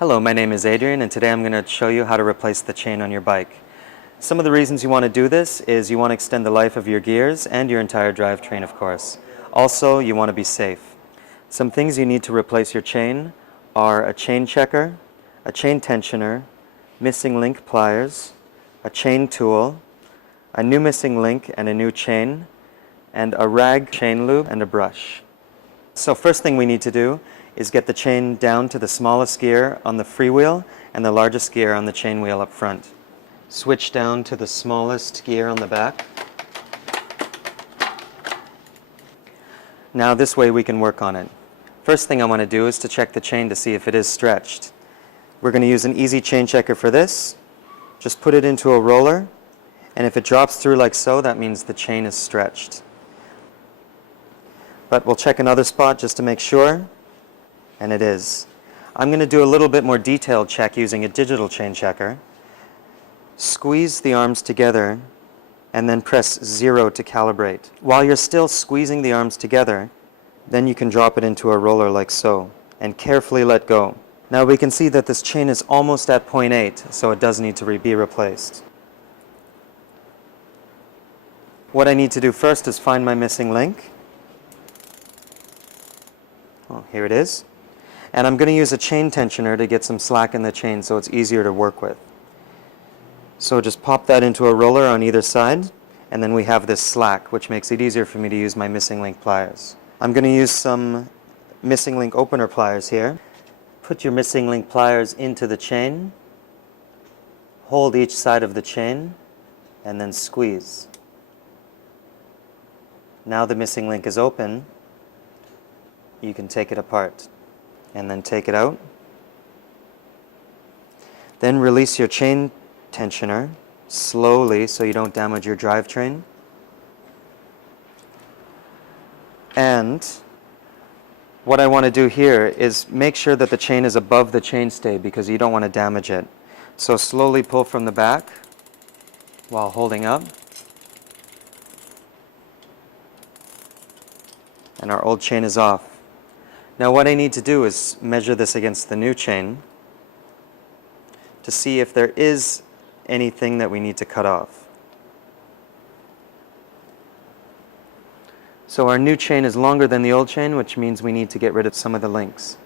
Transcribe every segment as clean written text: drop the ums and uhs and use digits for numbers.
Hello, my name is Adrian, and today I'm going to show you how to replace the chain on your bike. Some of the reasons you want to do this is you want to extend the life of your gears and your entire drivetrain, of course. Also, you want to be safe. Some things you need to replace your chain are a chain checker, a chain tensioner, missing link pliers, a chain tool, a new missing link and a new chain, and a rag chain lube and a brush. So first thing we need to do is get the chain down to the smallest gear on the freewheel and the largest gear on the chain wheel up front. Switch down to the smallest gear on the back. Now this way we can work on it. First thing I want to do is to check the chain to see if it is stretched. We're going to use an easy chain checker for this. Just put it into a roller, and if it drops through like so, that means the chain is stretched. But we'll check another spot just to make sure, and it is. I'm going to do a little bit more detailed check using a digital chain checker. Squeeze the arms together and then press 0 to calibrate. While you're still squeezing the arms together, then you can drop it into a roller like so and carefully let go. Now we can see that this chain is almost at 0.8, so it does need to be replaced. What I need to do first is find my missing link. Oh, here it is. And I'm going to use a chain tensioner to get some slack in the chain so it's easier to work with. So just pop that into a roller on either side, and then we have this slack, which makes it easier for me to use my missing link pliers. I'm going to use some missing link opener pliers here. Put your missing link pliers into the chain, hold each side of the chain, and then squeeze. Now the missing link is open. You can take it apart and then take it out. Then release your chain tensioner slowly so you don't damage your drivetrain. And what I want to do here is make sure that the chain is above the chainstay because you don't want to damage it. So slowly pull from the back while holding up. And our old chain is off. Now what I need to do is measure this against the new chain to see if there is anything that we need to cut off. So our new chain is longer than the old chain, which means we need to get rid of some of the links.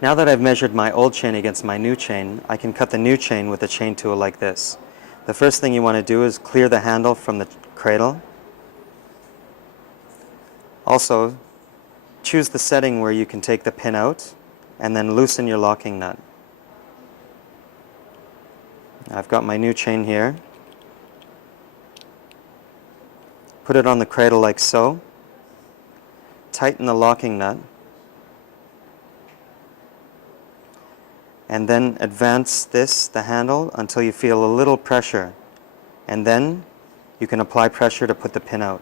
Now that I've measured my old chain against my new chain, I can cut the new chain with a chain tool like this. The first thing you want to do is clear the handle from the cradle. Also, choose the setting where you can take the pin out and then loosen your locking nut. I've got my new chain here. Put it on the cradle like so. Tighten the locking nut. And then advance the handle, until you feel a little pressure. And then you can apply pressure to put the pin out.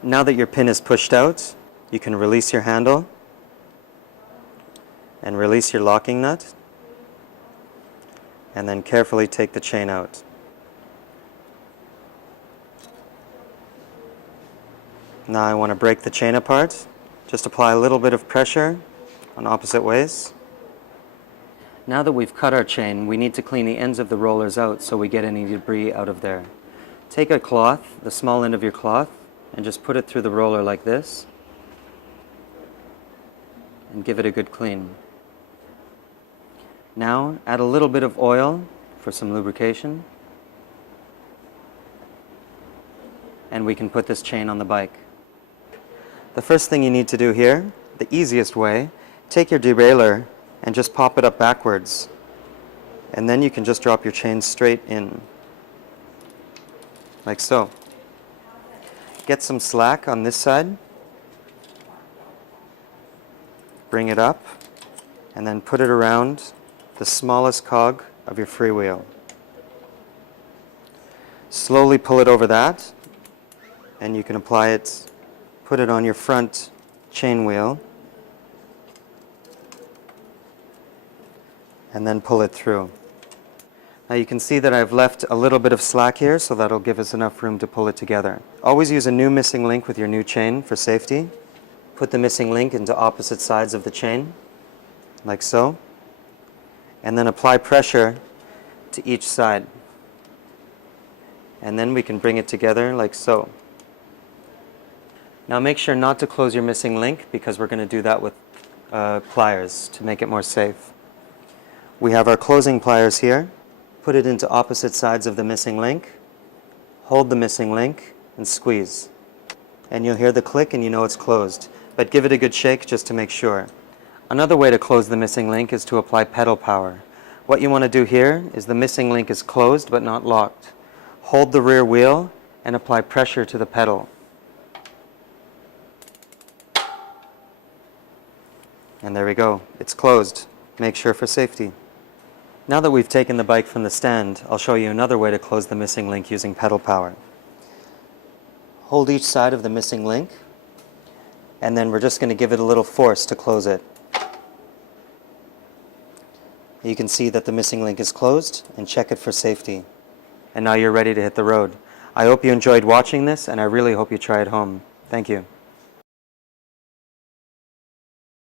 Now that your pin is pushed out, you can release your handle and release your locking nut, and then carefully take the chain out. Now I want to break the chain apart. Just apply a little bit of pressure on opposite ways. Now that we've cut our chain, we need to clean the ends of the rollers out so we get any debris out of there. Take a cloth, the small end of your cloth, and just put it through the roller like this and give it a good clean. Now add a little bit of oil for some lubrication, and we can put this chain on the bike. The first thing you need to do here, the easiest way, take your derailleur and just pop it up backwards, and then you can just drop your chain straight in like so. Get some slack on this side, bring it up, and then put it around the smallest cog of your freewheel. Slowly pull it over that, and you can apply it, put it on your front chain wheel, and then pull it through. Now you can see that I've left a little bit of slack here, so that'll give us enough room to pull it together. Always use a new missing link with your new chain for safety. Put the missing link into opposite sides of the chain, like so, and then apply pressure to each side. And then we can bring it together like so. Now make sure not to close your missing link, because we're going to do that with pliers to make it more safe. We have our closing pliers here. Put it into opposite sides of the missing link. Hold the missing link and squeeze. And you'll hear the click and you know it's closed. But give it a good shake just to make sure. Another way to close the missing link is to apply pedal power. What you want to do here is the missing link is closed but not locked. Hold the rear wheel and apply pressure to the pedal. And there we go. It's closed. Make sure for safety. Now that we've taken the bike from the stand, I'll show you another way to close the missing link using pedal power. Hold each side of the missing link, and then we're just going to give it a little force to close it. You can see that the missing link is closed, and check it for safety. And now you're ready to hit the road. I hope you enjoyed watching this, and I really hope you try it home. Thank you.